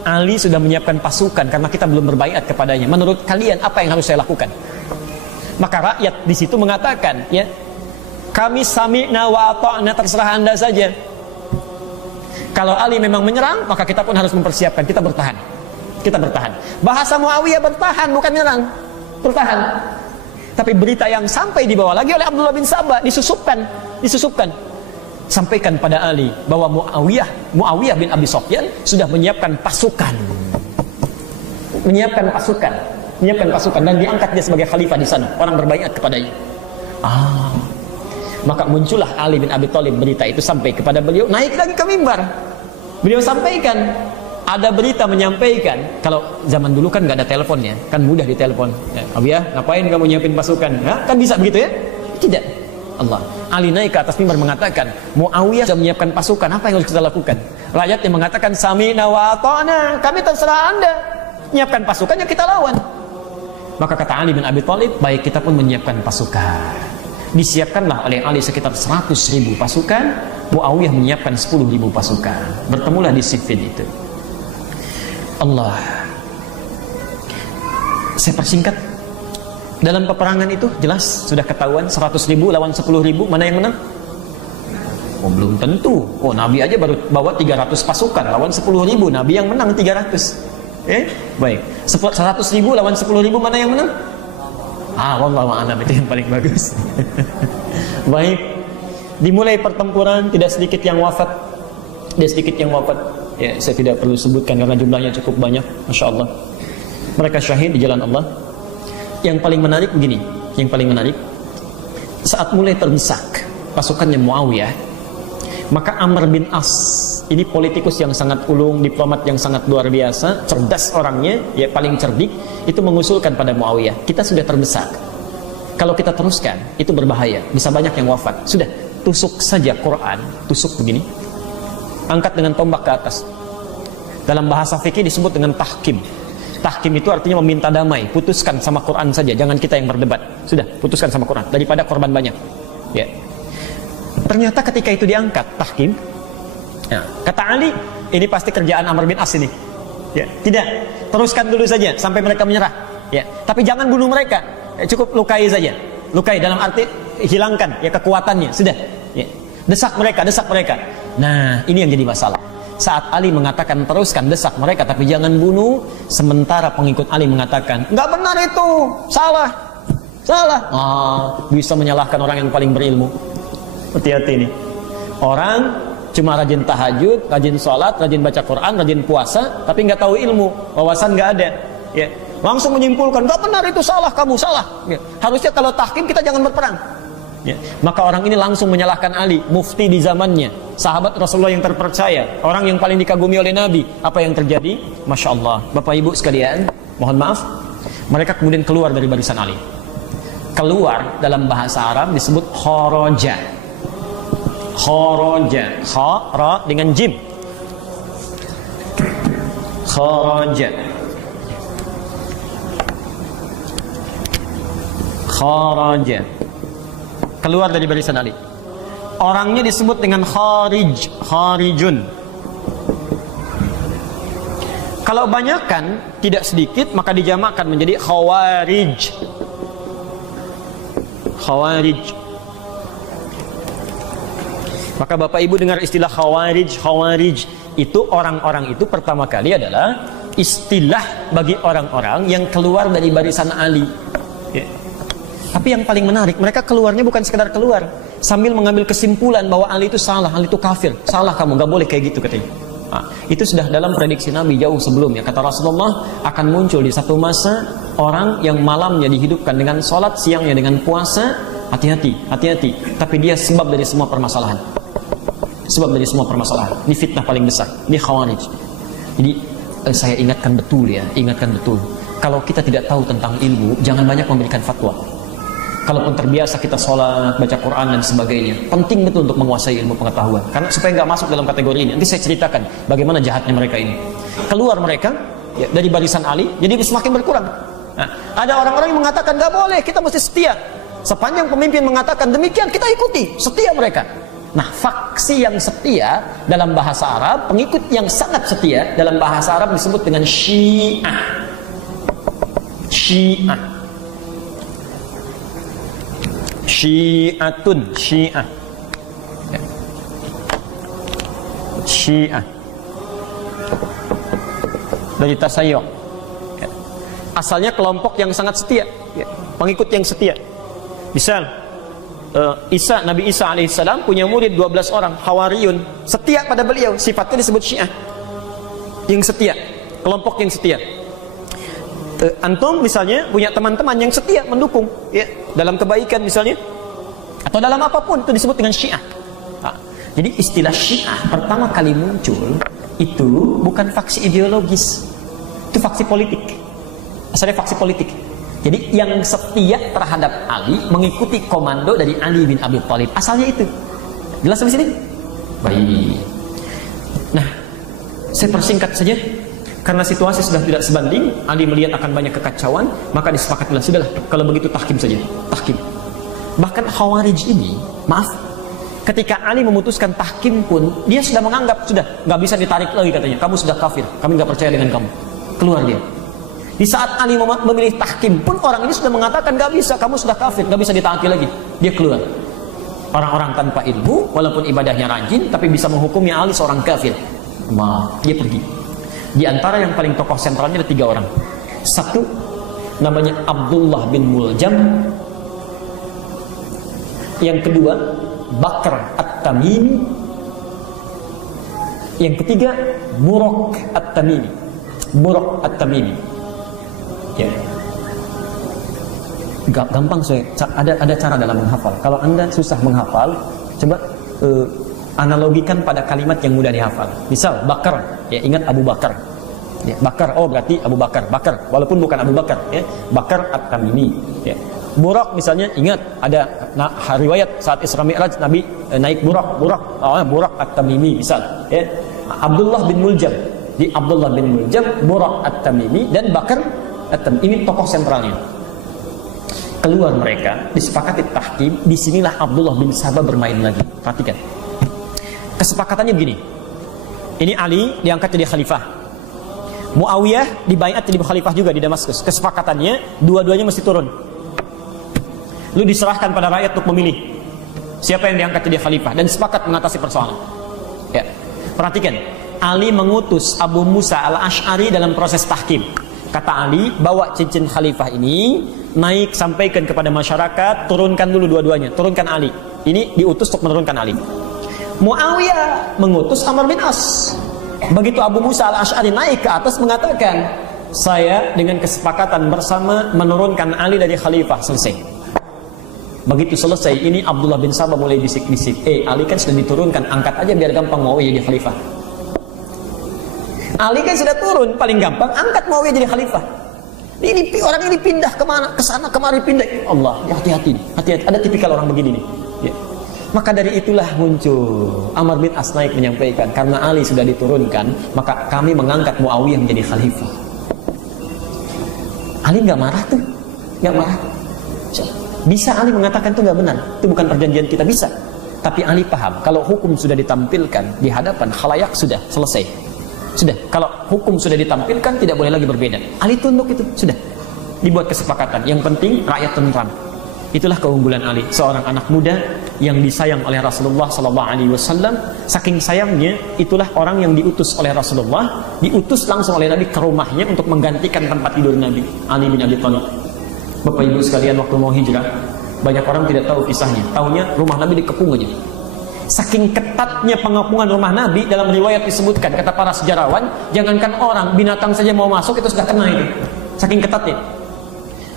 Ali sudah menyiapkan pasukan karena kita belum berbaiat kepadanya. Menurut kalian apa yang harus saya lakukan? Maka rakyat di situ mengatakan, ya, kami sami'na wa ata'na, terserah Anda saja. Kalau Ali memang menyerang, maka kita pun harus mempersiapkan, kita bertahan. Kita bertahan. Bahasa Muawiyah bertahan, bukan menyerang. Bertahan. Tapi berita yang sampai dibawa lagi oleh Abdullah bin Sabah disusupkan. Sampaikan pada Ali bahwa Muawiyah bin Abi Sufyan sudah menyiapkan pasukan dan diangkat dia sebagai khalifah di sana. Orang berbaiat kepadanya. Maka muncullah Ali bin Abi Thalib, berita itu sampai kepada beliau, naik lagi ke mimbar. Beliau sampaikan, ada berita menyampaikan, kalau zaman dulu kan nggak ada teleponnya, kan mudah ditelepon. Ya, ngapain kamu nyiapin pasukan? Ya, kan bisa begitu ya? Tidak. Allah. Ali naik ke atas mimbar mengatakan, Muawiyah sudah menyiapkan pasukan, apa yang harus kita lakukan? Rakyat yang mengatakan, sami'na wa ata'na, kami terserah Anda. Nyiapkan pasukan, yang kita lawan. Maka kata Ali bin Abi Thalib, baik, kita pun menyiapkan pasukan. Disiapkanlah oleh Ali sekitar 100.000 pasukan, Muawiyah menyiapkan 10.000 pasukan. Bertemulah di Siffin itu. Allah. Saya persingkat. Dalam peperangan itu jelas sudah ketahuan 100.000 lawan 10.000, mana yang menang? Belum tentu. Nabi aja baru bawa 300 pasukan lawan 10.000, Nabi yang menang 300. Baik. 100.000 lawan 10.000, mana yang menang? Wallahu a'lam, itu yang paling bagus. Baik. Dimulai pertempuran, tidak sedikit yang wafat. Ya, saya tidak perlu sebutkan karena jumlahnya cukup banyak, Masya Allah. Mereka syahid di jalan Allah. Yang paling menarik begini, saat mulai terdesak pasukannya Muawiyah, maka Amr bin As, ini politikus yang sangat ulung, diplomat yang sangat luar biasa, cerdas orangnya, ya paling cerdik, itu mengusulkan pada Muawiyah, kita sudah terdesak, kalau kita teruskan itu berbahaya, bisa banyak yang wafat, sudah tusuk saja Quran, tusuk begini, angkat dengan tombak ke atas. Dalam bahasa fikih disebut dengan tahkim. Tahkim itu artinya meminta damai. Putuskan sama Quran saja, jangan kita yang berdebat. Sudah, putuskan sama Quran daripada korban banyak. Ya. Ternyata ketika itu diangkat tahkim, ya, kata Ali, ini pasti kerjaan Amr bin As ini. Ya, tidak, teruskan dulu saja sampai mereka menyerah. Ya, tapi jangan bunuh mereka. Ya, cukup lukai saja. Lukai dalam arti hilangkan ya kekuatannya. Sudah. Ya. Desak mereka, desak mereka. Nah, ini yang jadi masalah. Saat Ali mengatakan teruskan desak mereka tapi jangan bunuh, sementara pengikut Ali mengatakan nggak benar itu, salah, salah. Bisa menyalahkan orang yang paling berilmu. Hati-hati nih. Orang cuma rajin tahajud, rajin sholat, rajin baca Quran, rajin puasa, tapi nggak tahu ilmu, wawasan nggak ada. Ya, langsung menyimpulkan nggak benar itu, salah kamu, salah. Ya. Harusnya kalau tahkim kita jangan berperang. Ya. Maka orang ini langsung menyalahkan Ali, mufti di zamannya, sahabat Rasulullah yang terpercaya, orang yang paling dikagumi oleh Nabi. Apa yang terjadi? Masya Allah, Bapak Ibu sekalian, mohon maaf, mereka kemudian keluar dari barisan Ali. Keluar dalam bahasa Arab disebut kharaja. Kharaja, khara dengan jim. Kharaja. Kharaja. Keluar dari barisan Ali. Orangnya disebut dengan kharij, kharijun. Kalau banyakkan, tidak sedikit, maka dijamakkan menjadi khawarij. Khawarij. Maka Bapak Ibu dengar istilah khawarij, khawarij itu orang-orang itu pertama kali adalah istilah bagi orang-orang yang keluar dari barisan Ali. Ya. Tapi yang paling menarik, mereka keluarnya bukan sekedar keluar, sambil mengambil kesimpulan bahwa Ali itu salah, Ali itu kafir, salah kamu, gak boleh kayak gitu katanya. Itu sudah dalam prediksi Nabi jauh sebelumnya. Kata Rasulullah, akan muncul di satu masa orang yang malamnya dihidupkan dengan sholat, siangnya dengan puasa. Hati-hati, hati-hati. Tapi dia sebab dari semua permasalahan. Sebab dari semua permasalahan. Ini fitnah paling besar. Ini khawarij. Jadi saya ingatkan betul ya, ingatkan betul. Kalau kita tidak tahu tentang ilmu, jangan banyak memberikan fatwa. Kalaupun terbiasa kita sholat, baca Quran dan sebagainya, penting betul untuk menguasai ilmu pengetahuan. Karena supaya nggak masuk dalam kategori ini. Nanti saya ceritakan bagaimana jahatnya mereka ini. Keluar mereka ya, dari barisan Ali, jadi semakin berkurang. Nah, ada orang-orang yang mengatakan nggak boleh, kita mesti setia. Sepanjang pemimpin mengatakan demikian, kita ikuti, setia mereka. Nah, faksi yang setia dalam bahasa Arab, pengikut yang sangat setia dalam bahasa Arab disebut dengan Syiah. Syiah. Syiatun, Syiah. Ya. Syiah. Dari tasayyuh. Ya. Asalnya kelompok yang sangat setia, ya. Pengikut yang setia. Misal Nabi Isa alaihissalam punya murid 12 orang, Hawariyun, setia pada beliau, sifatnya disebut Syiah. Yang setia, kelompok yang setia. Antum misalnya punya teman-teman yang setia mendukung ya, dalam kebaikan misalnya, atau dalam apapun, itu disebut dengan Syiah. Jadi istilah Syiah pertama kali muncul itu bukan faksi ideologis, itu faksi politik. Asalnya faksi politik. Jadi yang setia terhadap Ali, mengikuti komando dari Ali bin Abi Thalib. Asalnya itu. Jelas sampai sini? Baik. Nah, saya persingkat saja. Karena situasi sudah tidak sebanding, Ali melihat akan banyak kekacauan, maka disepakatilah, sudahlah, kalau begitu tahkim saja. Tahkim. Bahkan Khawarij ini, maaf, ketika Ali memutuskan tahkim pun, dia sudah menganggap, sudah, nggak bisa ditarik lagi katanya. Kamu sudah kafir, kami nggak percaya dengan kamu. Keluar dia. Di saat Ali memilih tahkim pun, orang ini sudah mengatakan nggak bisa, kamu sudah kafir, nggak bisa ditaati lagi. Dia keluar. Orang-orang tanpa ilmu, walaupun ibadahnya rajin, tapi bisa menghukumi Ali seorang kafir. Dia pergi. Di antara yang paling tokoh sentralnya ada 3 orang. Satu namanya Abdullah bin Muljam. Yang kedua Bakr At-Tamimi. Yang ketiga Buraq At-Tamimi. Buraq At-Tamimi. Ya. Gampang saya. Ada cara dalam menghafal. Kalau Anda susah menghafal, coba analogikan pada kalimat yang mudah dihafal. Misal Bakar, ya ingat Abu Bakar. Ya, Bakar, oh berarti Abu Bakar. Bakar, walaupun bukan Abu Bakar, ya. Bakar At-Tamimi. Ya. Buraq misalnya, ingat ada riwayat saat Isra Mi'raj Nabi naik Buraq At-Tamimi misal. Ya. Abdullah bin Muljam, di Abdullah bin Muljam, Burak At-Tamimi, dan Bakar At-Tamimi. Ini tokoh sentralnya. Keluar mereka, disepakati tahkim. Disinilah Abdullah bin Sabah bermain lagi. Perhatikan. Kesepakatannya begini. Ini Ali diangkat jadi khalifah. Muawiyah dibaiat jadi khalifah juga di Damaskus. Kesepakatannya dua-duanya mesti turun. Lu diserahkan pada rakyat untuk memilih siapa yang diangkat jadi khalifah dan sepakat mengatasi persoalan. Ya. Perhatikan. Ali mengutus Abu Musa Al-Asy'ari dalam proses tahkim. Kata Ali, bawa cincin khalifah ini, naik sampaikan kepada masyarakat, turunkan dulu dua-duanya, turunkan Ali. Ini diutus untuk menurunkan Ali. Muawiyah mengutus Amr bin As. Begitu Abu Musa Al-Asy'ari naik ke atas mengatakan, saya dengan kesepakatan bersama menurunkan Ali dari khalifah. Selesai. Begitu selesai, ini Abdullah bin Sabah mulai bisik-bisik, Ali kan sudah diturunkan, angkat aja biar gampang Muawiyah jadi khalifah. Ali kan sudah turun, paling gampang angkat Muawiyah jadi khalifah. Ini orang ini pindah kemana, ke sana kemari pindah. Allah, ya hati-hati, hati-hati. Ada tipikal orang begini nih. Ya. Maka dari itulah muncul Amr bin As naik menyampaikan, karena Ali sudah diturunkan, maka kami mengangkat Muawiyah menjadi khalifah. Ali nggak marah tuh, nggak marah. Bisa Ali mengatakan itu nggak benar, itu bukan perjanjian kita, bisa. Tapi Ali paham, kalau hukum sudah ditampilkan di hadapan khalayak sudah selesai. Sudah, kalau hukum sudah ditampilkan tidak boleh lagi berbeda. Ali tunduk itu, sudah. Dibuat kesepakatan. Yang penting rakyat tentram. Itulah keunggulan Ali, seorang anak muda yang disayang oleh Rasulullah SAW. Saking sayangnya, itulah orang yang diutus oleh Rasulullah, diutus langsung oleh Nabi ke rumahnya untuk menggantikan tempat tidur Nabi, Ali bin Abi Thalib. Bapak Ibu sekalian, waktu mau hijrah, banyak orang tidak tahu kisahnya. Taunya rumah Nabi dikepung aja. Saking ketatnya pengepungan rumah Nabi, dalam riwayat disebutkan, kata para sejarawan, jangankan orang, binatang saja mau masuk itu sudah kena itu. Saking ketatnya.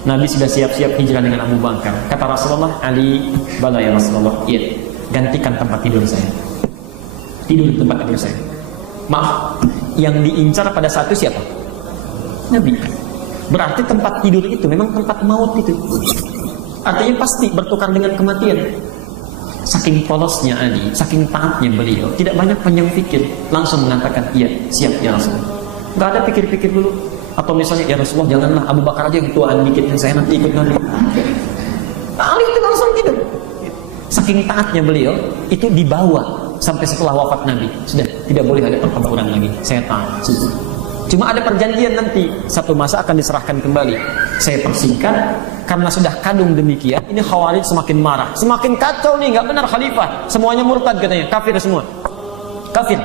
Nabi sudah siap-siap hijrah dengan Abu Bakar. Kata Rasulullah, Ali, bala ya Rasulullah, iya, gantikan tempat tidur saya. Tidur di tempat tidur saya. Maaf, yang diincar pada saat itu siapa? Nabi. Berarti tempat tidur itu memang tempat maut itu. Artinya pasti bertukar dengan kematian. Saking polosnya Ali, saking taatnya beliau, tidak banyak panjang pikir, langsung mengatakan, iya, siap ya Rasulullah. Gak ada pikir-pikir dulu. Atau misalnya, ya Rasulullah janganlah, Abu Bakar aja yang tuaan dikit, yang saya nanti ikut Nabi. Ali itu langsung gitu. Saking taatnya beliau, itu dibawa sampai setelah wafat Nabi. Sudah, tidak boleh ada pertempuran lagi. Saya taat. Cuma ada perjanjian nanti, satu masa akan diserahkan kembali. Saya persingkat, karena sudah kadung demikian, ini Khawarij semakin marah. Semakin kacau nih, nggak benar khalifah. Semuanya murtad katanya, kafir semua. Kafir.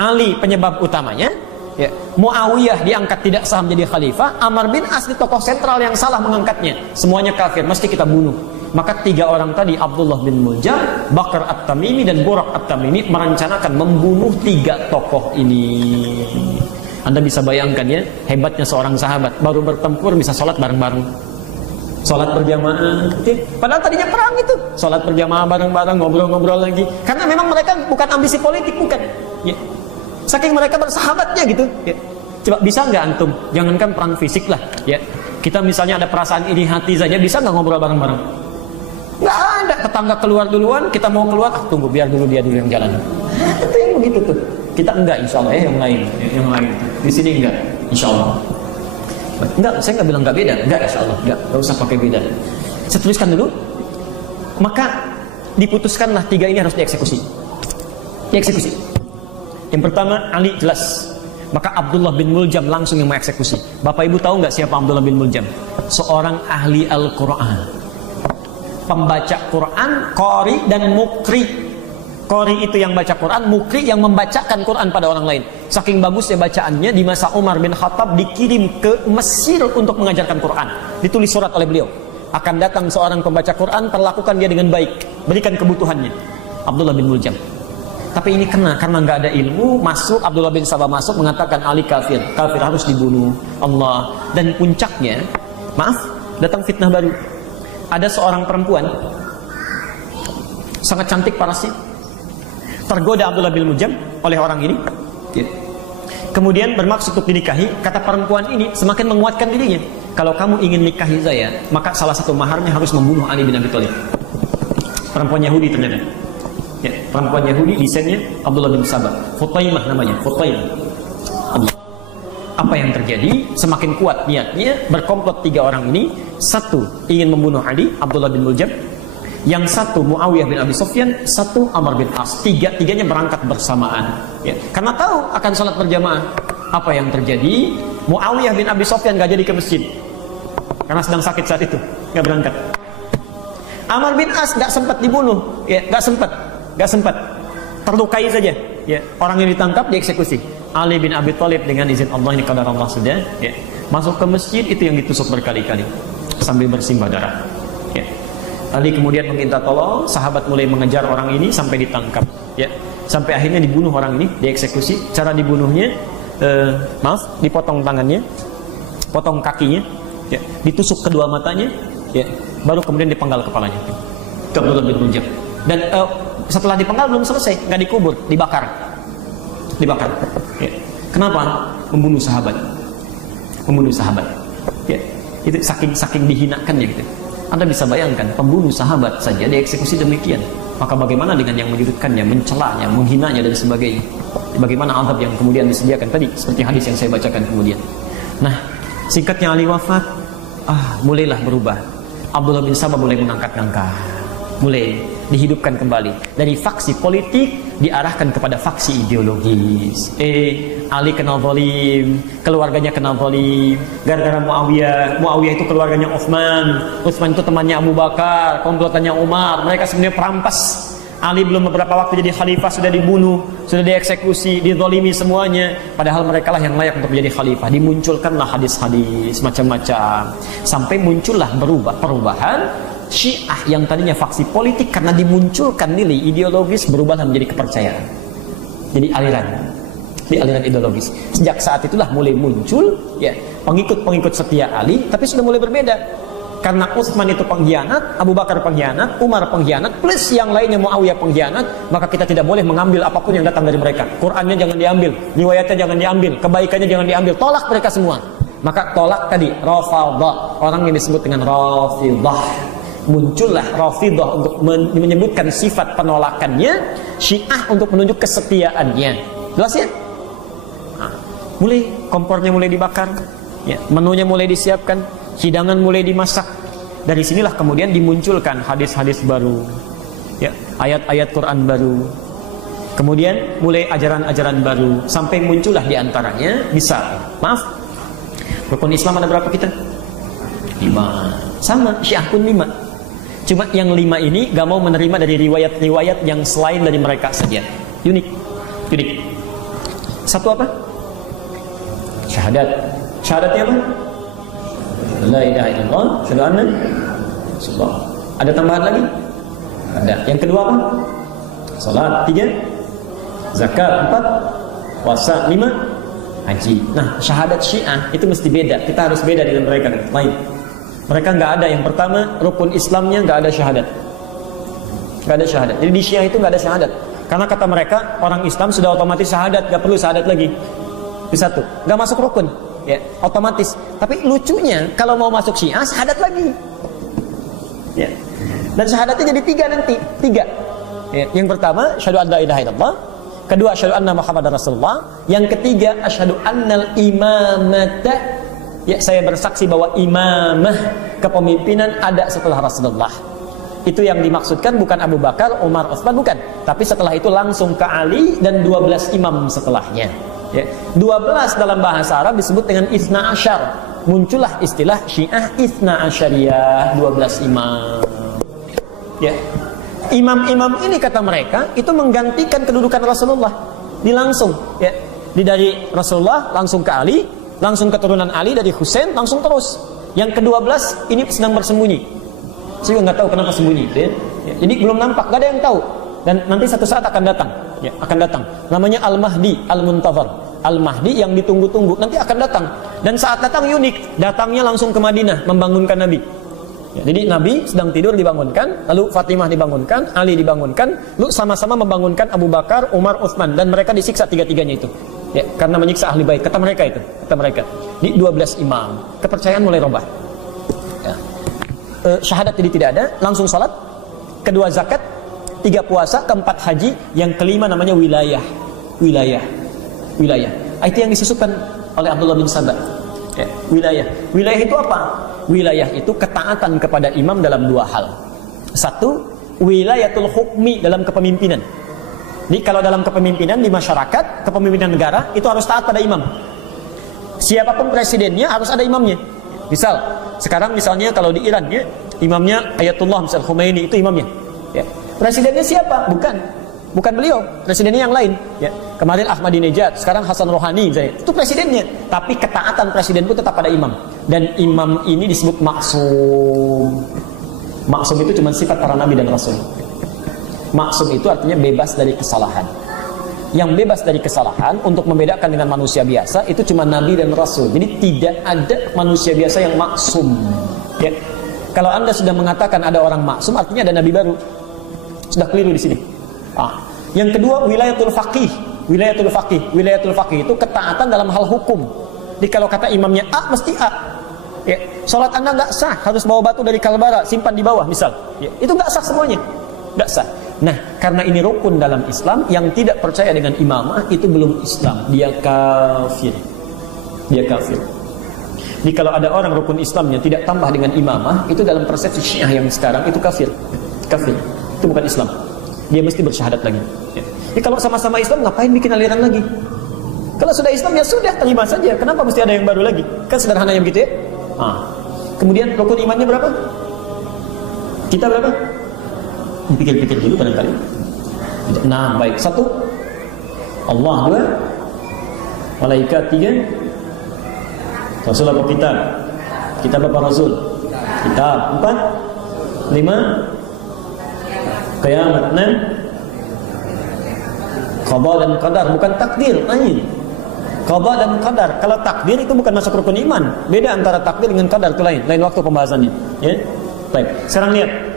Ali penyebab utamanya. Ya. Muawiyah diangkat tidak sah menjadi khalifah. Amr bin As di tokoh sentral yang salah mengangkatnya. Semuanya kafir, mesti kita bunuh. Maka tiga orang tadi, Abdullah bin Muljam, Bakar At-Tamimi, dan Burak At-Tamimi, merencanakan membunuh tiga tokoh ini. Anda bisa bayangkan ya, hebatnya seorang sahabat, baru bertempur bisa sholat bareng-bareng, sholat berjamaah. Padahal tadinya perang itu, sholat berjamaah bareng-bareng, ngobrol-ngobrol lagi. Karena memang mereka bukan ambisi politik, bukan. Ya. Saking mereka bersahabatnya gitu. Ya. Coba bisa nggak antum? Jangankan perang fisik lah. Ya. Kita misalnya ada perasaan iri hati saja, bisa nggak ngobrol bareng-bareng? Nggak ada. Tetangga keluar duluan, kita mau keluar, tunggu biar dulu dia dulu yang jalan. Itu yang begitu tuh. Kita enggak, insya Allah yang lain, yang lain. Di sini enggak, insya Allah. Enggak, saya nggak bilang nggak beda, enggak, insya Allah, enggak usah pakai beda. Saya tuliskan dulu. Maka diputuskanlah tiga ini harus dieksekusi. Dieksekusi. Yang pertama Ali jelas. Maka Abdullah bin Muljam langsung yang mengeksekusi. Bapak Ibu tahu nggak siapa Abdullah bin Muljam? Seorang ahli Al-Quran, pembaca Quran, qori dan mukri. Qori itu yang baca Quran, mukri yang membacakan Quran pada orang lain. Saking bagusnya bacaannya, di masa Umar bin Khattab dikirim ke Mesir untuk mengajarkan Quran. Ditulis surat oleh beliau. Akan datang seorang pembaca Quran, perlakukan dia dengan baik, berikan kebutuhannya. Abdullah bin Muljam. Tapi ini kena, karena nggak ada ilmu, masuk, Abdullah bin Sabah masuk, mengatakan Ali kafir, kafir harus dibunuh Allah. Dan puncaknya, maaf, datang fitnah baru. Ada seorang perempuan, sangat cantik parasnya, tergoda Abdullah bin Muljam oleh orang ini. Ya. Kemudian bermaksud untuk dinikahi. Kata perempuan ini semakin menguatkan dirinya. Kalau kamu ingin nikahi saya, maka salah satu maharnya harus membunuh Ali bin Abi Thalib. Perempuan Yahudi ternyata. Ya, perempuan Yahudi, desainnya Abdullah bin Sabah. Futaimah namanya, Futaimah. Apa yang terjadi? Semakin kuat niatnya, berkomplot 3 orang ini. Satu ingin membunuh Ali, Abdullah bin Muljam. Yang satu Muawiyah bin Abi Sufyan, satu Amr bin As. Tiganya berangkat bersamaan. Ya, karena tahu akan sholat berjamaah. Apa yang terjadi? Muawiyah bin Abi Sufyan gak jadi ke masjid karena sedang sakit saat itu, gak berangkat. Amr bin As gak sempat dibunuh, ya, gak sempat, terlukai saja. Ya, orang yang ditangkap dieksekusi. Ali bin Abi Thalib dengan izin Allah, ini qadar Allah sudah, ya, masuk ke masjid, itu yang ditusuk berkali-kali sambil bersimbah darah. Ya. Ali kemudian meminta tolong, sahabat mulai mengejar orang ini sampai ditangkap. Ya, sampai akhirnya dibunuh orang ini, dieksekusi. Cara dibunuhnya, dipotong tangannya, potong kakinya, ya, ditusuk kedua matanya, ya, baru kemudian dipenggal kepalanya. Abdullah bin Muljam. Dan setelah dipenggal belum selesai, nggak dikubur, dibakar. Ya. Kenapa? Membunuh sahabat. Ya. Itu saking dihinakannya gitu. Anda bisa bayangkan, pembunuh sahabat saja dieksekusi demikian. Maka bagaimana dengan yang menyudutkannya, mencelanya, menghinanya dan sebagainya? Bagaimana azab yang kemudian disediakan tadi, seperti hadis yang saya bacakan kemudian. Nah, singkatnya Ali wafat, mulailah berubah. Abdullah bin Sabah mulai mengangkat-angkat, mulai dihidupkan kembali. Dari faksi politik diarahkan kepada faksi ideologis. Ali kena zalim, keluarganya kena zalim gara-gara Muawiyah itu keluarganya Utsman itu temannya Abu Bakar, komplotannya Umar. Mereka sebenarnya perampas. Ali belum beberapa waktu jadi khalifah sudah dibunuh, sudah dieksekusi, dizalimi semuanya. Padahal mereka lah yang layak untuk menjadi khalifah. Dimunculkanlah hadis-hadis macam-macam, sampai muncullah perubahan Syiah yang tadinya faksi politik, karena dimunculkan nilai ideologis berubahlah menjadi kepercayaan. Jadi aliran ideologis. Sejak saat itulah mulai muncul, ya, pengikut setia Ali, tapi sudah mulai berbeda. Karena Utsman itu pengkhianat, Abu Bakar pengkhianat, Umar pengkhianat, plus yang lainnya Muawiyah pengkhianat, maka kita tidak boleh mengambil apapun yang datang dari mereka. Qurannya jangan diambil, riwayatnya jangan diambil, kebaikannya jangan diambil, tolak mereka semua. Maka tolak tadi Rafidhah, orang yang disebut dengan Rafidhah. Muncullah Rafidhah untuk menyebutkan sifat penolakannya, Syiah untuk menunjuk kesetiaannya. Jelas ya? Mulai kompornya mulai dibakar, ya, menunya mulai disiapkan, hidangan mulai dimasak. Dari sinilah kemudian dimunculkan hadis-hadis baru, ya, ayat-ayat Quran baru. Kemudian mulai ajaran-ajaran baru, sampai muncullah diantaranya rukun Islam ada berapa kita? 5. Sama, Syiah pun 5. Cuma yang 5 ini gak mau menerima dari riwayat-riwayat yang selain dari mereka saja. Unik. Satu apa? Syahadatnya apa? La ilaha illallah, syahadu anna Rasulullah. Ada tambahan lagi? Ada. Yang kedua apa? Salat. 3. Zakat. 4. Puasa. 5. Haji. Nah, syahadat Syiah itu mesti beda. Kita harus beda dengan mereka lain. Mereka nggak ada, yang pertama rukun Islamnya nggak ada syahadat. Jadi di Syiah itu nggak ada syahadat. Karena kata mereka orang Islam sudah otomatis syahadat, nggak perlu syahadat lagi. Itu satu, nggak masuk rukun, ya otomatis. Tapi lucunya kalau mau masuk Syiah syahadat lagi. Ya. Dan syahadatnya jadi 3 nanti. 3. Ya. Yang pertama syahadu an la ilaha illallah. Kedua syahadu anna Muhammadar Rasulullah. Yang ketiga asyhadu annal imamata. Ya, saya bersaksi bahwa imamah, kepemimpinan ada setelah Rasulullah. Itu yang dimaksudkan bukan Abu Bakar, Umar, Utsman, bukan. Tapi setelah itu langsung ke Ali dan 12 imam setelahnya. Ya. 12 dalam bahasa Arab disebut dengan Itsna Asyar. Muncullah istilah Syiah Itsna Asyariyah, 12 imam. Ya. Imam-imam ini kata mereka itu menggantikan kedudukan Rasulullah. Dilangsung, ya. Dari Rasulullah langsung ke Ali, langsung keturunan Ali dari Husain, langsung terus. Yang ke-12 ini sedang bersembunyi. Saya juga nggak tahu kenapa sembunyi, ya. Jadi belum nampak, nggak ada yang tahu. Dan nanti satu saat akan datang, ya, akan datang. Namanya Al-Mahdi, Al-Muntazar. Al-Mahdi yang ditunggu-tunggu nanti akan datang. Dan saat datang unik, datangnya langsung ke Madinah membangunkan Nabi. Ya, jadi Nabi sedang tidur dibangunkan, lalu Fatimah dibangunkan, Ali dibangunkan, lalu sama-sama membangunkan Abu Bakar, Umar, Utsman, dan mereka disiksa tiga-tiganya itu. Ya, karena menyiksa ahli bait, kata mereka itu, kata mereka. Di 12 imam, kepercayaan mulai robah. Ya. Syahadat jadi tidak ada, langsung salat, kedua zakat, 3 puasa, keempat haji, yang kelima namanya wilayah. Itu yang disusukan oleh Abdullah bin Sabah. Ya, wilayah. Wilayah itu apa? Wilayah itu ketaatan kepada imam dalam dua hal. Satu, wilayatul hukmi dalam kepemimpinan. Jadi kalau dalam kepemimpinan di masyarakat, kepemimpinan negara itu harus taat pada imam. Siapapun presidennya harus ada imamnya. Misal, sekarang misalnya kalau di Iran ya, imamnya Ayatullah misal Khomeini itu imamnya. Ya. Presidennya siapa? Bukan beliau, presidennya yang lain. Ya. Kemarin Ahmadinejad, sekarang Hasan Rouhani misalnya. Itu presidennya, tapi ketaatan presiden itu tetap pada imam. Dan imam ini disebut maksum. Maksum itu cuma sifat para nabi dan rasul. Maksum itu artinya bebas dari kesalahan. Yang bebas dari kesalahan untuk membedakan dengan manusia biasa itu cuma nabi dan rasul. Jadi tidak ada manusia biasa yang maksum. Ya. Kalau Anda sudah mengatakan ada orang maksum, artinya ada nabi baru. Sudah keliru di sini. Yang kedua, wilayatul faqih. Wilayatul faqih. Wilayatul faqih itu ketaatan dalam hal hukum. Jadi kalau kata imamnya A, mesti A. Ya. Salat Anda nggak sah, harus bawa batu dari Kalbara, simpan di bawah, misal. Ya. Itu nggak sah semuanya. Nggak sah. Nah, karena ini rukun dalam Islam, yang tidak percaya dengan imamah itu belum Islam, dia kafir. Dia kafir. Jadi kalau ada orang rukun Islamnya tidak tambah dengan imamah, itu dalam persepsi Syiah yang sekarang itu kafir. Kafir. Itu bukan Islam. Dia mesti bersyahadat lagi. Jadi kalau sama-sama Islam, ngapain bikin aliran lagi? Kalau sudah Islam ya sudah, terima saja. Kenapa mesti ada yang baru lagi? Kan sederhananya begitu ya. Kemudian rukun imannya berapa? Kita berapa? Pikir-pikir dulu barangkali. Nah, baik. 1, Allah. 2, malaikat. 3, Rasul apa kitab? Kitab apa Rasul? Kitab. 4, 5, kiamat. 6, qada dan qadar, bukan takdir. Qada dan qadar. Kalau takdir itu bukan masuk rukun iman. Beda antara takdir dengan qadar, itu lain waktu pembahasannya. Ya. Baik. Sekarang lihat.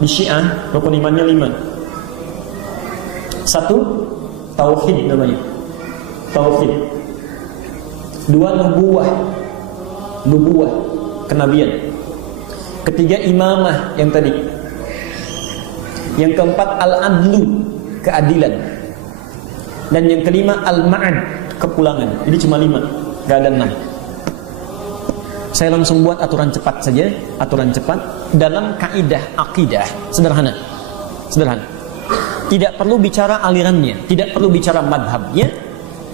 Di Syiah, rukun imannya 5. 1, tauhid namanya. Tauhid. 2, nubuwah, kenabian. Ketiga, imamah yang tadi. Yang keempat, al-adlu, keadilan. Dan yang kelima, al-ma'ad, kepulangan. Jadi cuma 5, gak ada 6. Saya langsung buat aturan cepat saja. Aturan cepat dalam kaidah akidah sederhana. Tidak perlu bicara alirannya, tidak perlu bicara madhabnya.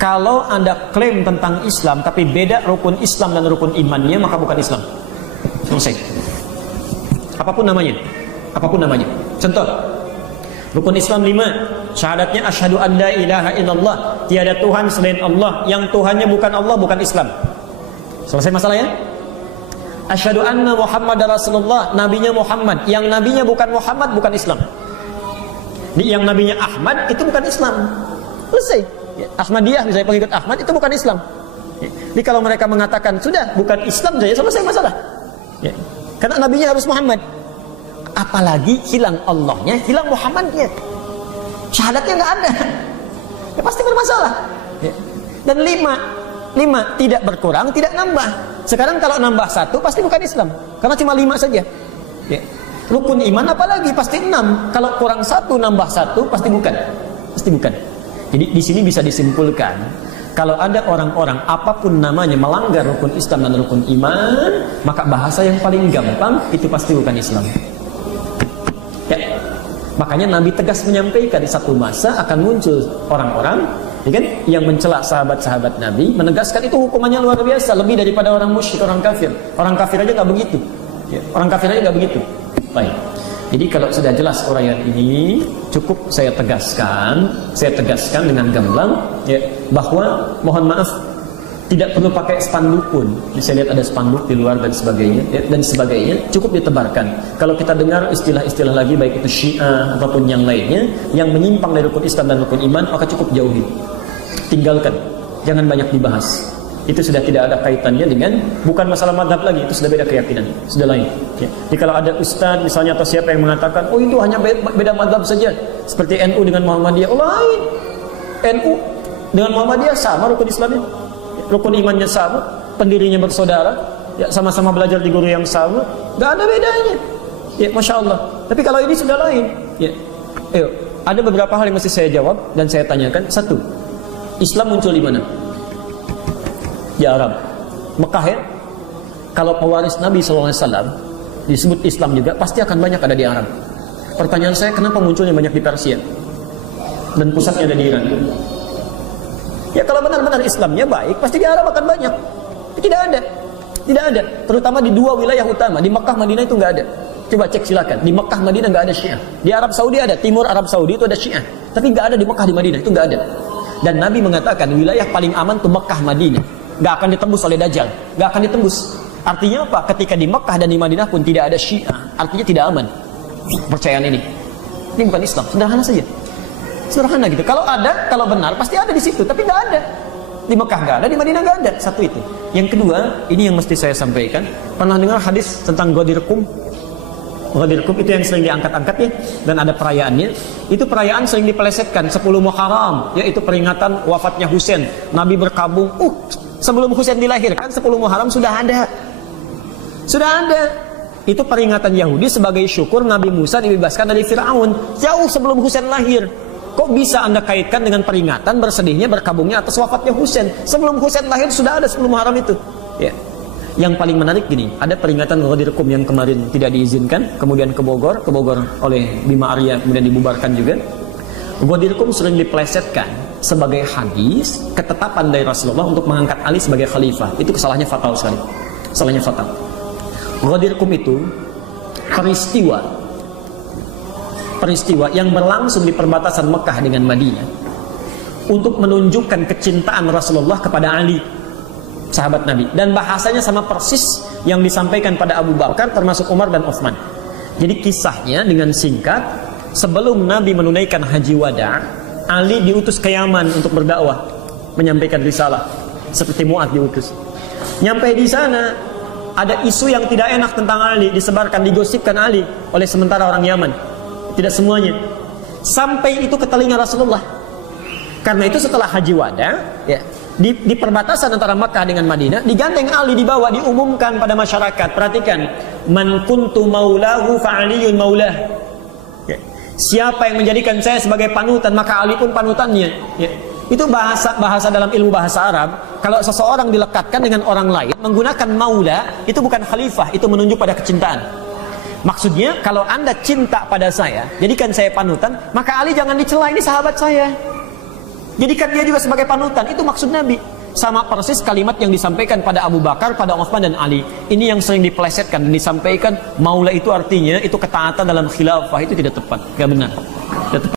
Kalau Anda klaim tentang Islam tapi beda rukun Islam dan rukun imannya, maka bukan Islam. Selesai. Apapun namanya. Contoh, rukun Islam 5, syahadatnya asyhadu an la ilaha illallah, tiada Tuhan selain Allah, yang Tuhannya bukan Allah, bukan Islam. Selesai masalahnya. Asyhadu anna Muhammadar Rasulullah, nabinya Muhammad, yang nabinya bukan Muhammad, bukan Islam. Yang nabinya Ahmad itu bukan Islam. Selesai. Ahmadiyah misalnya, pengikut Ahmad itu bukan Islam. Jadi kalau mereka mengatakan sudah bukan Islam saja, selesai masalah. Karena nabinya harus Muhammad. Apalagi hilang Allahnya, hilang Muhammadnya, syahadatnya nggak ada, ya pasti bermasalah. Dan 5 tidak berkurang, tidak nambah. Sekarang kalau nambah 1 pasti bukan Islam, karena cuma 5 saja. Rukun iman apalagi pasti 6. Kalau kurang 1 nambah 1 pasti bukan. Jadi di sini bisa disimpulkan, kalau ada orang-orang apapun namanya melanggar rukun Islam dan rukun iman, maka bahasa yang paling gampang itu pasti bukan Islam. Makanya Nabi tegas menyampaikan di satu masa akan muncul orang-orang yang mencela sahabat-sahabat Nabi, menegaskan itu hukumannya luar biasa, lebih daripada orang musyrik, orang kafir. Orang kafir aja nggak begitu. Baik. Jadi kalau sudah jelas uraian ini, cukup saya tegaskan dengan gamblang, bahwa mohon maaf tidak perlu pakai spanduk pun. Saya lihat ada spanduk di luar dan sebagainya, cukup ditebarkan. Kalau kita dengar istilah-istilah lagi, baik itu Syiah ataupun yang lainnya yang menyimpang dari rukun Islam dan rukun iman, maka cukup jauhi, tinggalkan, jangan banyak dibahas. Itu sudah tidak ada kaitannya dengan, bukan masalah madhab lagi, itu sudah beda keyakinan, sudah lain. Jadi kalau ada ustaz misalnya atau siapa yang mengatakan, oh itu hanya beda madhab saja, seperti NU dengan Muhammadiyah, lain. NU dengan Muhammadiyah sama rukun Islamnya, rukun imannya sama, pendirinya bersaudara, sama-sama belajar di guru yang sama, nggak ada bedanya. Masya Allah. Tapi kalau ini sudah lain. Ada beberapa hal yang mesti saya jawab dan saya tanyakan. 1, Islam muncul di mana? di Arab. Mekah ya, kalau pewaris Nabi SAW disebut Islam juga, pasti akan banyak ada di Arab. Pertanyaan saya, kenapa munculnya banyak di Persia? Dan pusatnya ada di Iran. Ya kalau benar-benar Islamnya baik, pasti di Arab akan banyak. Tidak ada. Tidak ada. Terutama di dua wilayah utama. Di Mekah, Madinah itu nggak ada. Coba cek silakan. Di Mekah, Madinah nggak ada Syiah. Di Arab Saudi ada. Timur Arab Saudi itu ada Syiah. Tapi nggak ada di Mekah, di Madinah. Itu nggak ada. Dan Nabi mengatakan wilayah paling aman itu Mekah, Madinah. Nggak akan ditembus oleh Dajjal. Nggak akan ditembus. Artinya apa? Ketika di Mekah dan di Madinah pun tidak ada Syiah. Artinya tidak aman. Percayaan ini. Ini bukan Islam. Sederhana saja. Sederhana gitu. Kalau ada, kalau benar pasti ada di situ. Tapi nggak ada. Di Mekah nggak ada, di Madinah nggak ada. Satu itu. Yang kedua, ini yang mesti saya sampaikan. Pernah dengar hadis tentang Ghadir Qum? Ghadir Qum itu yang sering diangkat-angkat ya, dan ada perayaannya. Itu perayaan sering dipelesetkan. 10 Muharram, yaitu peringatan wafatnya Husain. Nabi berkabung. Sebelum Husain dilahirkan, 10 Muharram sudah ada. Sudah ada. Itu peringatan Yahudi sebagai syukur Nabi Musa dibebaskan dari Fir'aun. Jauh sebelum Husain lahir. Kok bisa Anda kaitkan dengan peringatan bersedihnya, berkabungnya atas wafatnya Husain? Sebelum Husain lahir sudah ada 10 Muharram itu. Ya. Yang paling menarik gini, ada peringatan Ghadir Qum yang kemarin tidak diizinkan, kemudian ke Bogor oleh Bima Arya, kemudian dibubarkan juga. Ghadir Qum sering dipelesetkan sebagai hadis ketetapan dari Rasulullah untuk mengangkat Ali sebagai khalifah. Itu kesalahannya fatal sekali. Kesalahannya fatal. Ghadir Qum itu peristiwa yang berlangsung di perbatasan Mekah dengan Madinah untuk menunjukkan kecintaan Rasulullah kepada Ali, sahabat Nabi, dan bahasanya sama persis yang disampaikan pada Abu Bakar termasuk Umar dan Utsman. Jadi kisahnya dengan singkat, sebelum Nabi menunaikan haji wada, Ali diutus ke Yaman untuk berdakwah, menyampaikan risalah seperti Mu'adz diutus. Nyampe di sana ada isu yang tidak enak tentang Ali, disebarkan, digosipkan Ali oleh sementara orang Yaman. Tidak semuanya. Sampai itu ke telinga Rasulullah. Karena itu setelah haji wada, ya, di perbatasan antara Makkah dengan Madinah, diganteng Ali, dibawa, diumumkan pada masyarakat. Perhatikan, man kuntu maulahu fa aliyun maulah. Ya. Siapa yang menjadikan saya sebagai panutan, maka Ali pun panutannya. Ya. Itu bahasa dalam ilmu bahasa Arab. Kalau seseorang dilekatkan dengan orang lain menggunakan maula, itu bukan khalifah, itu menunjuk pada kecintaan. Maksudnya, kalau Anda cinta pada saya, jadikan saya panutan, maka Ali jangan dicela, ini sahabat saya. Jadikan dia juga sebagai panutan, itu maksud Nabi. Sama persis kalimat yang disampaikan pada Abu Bakar, pada Utsman dan Ali. Ini yang sering dipelesetkan dan disampaikan, maula itu artinya, itu ketaatan dalam khilafah, itu tidak tepat, tidak benar. Tidak tepat.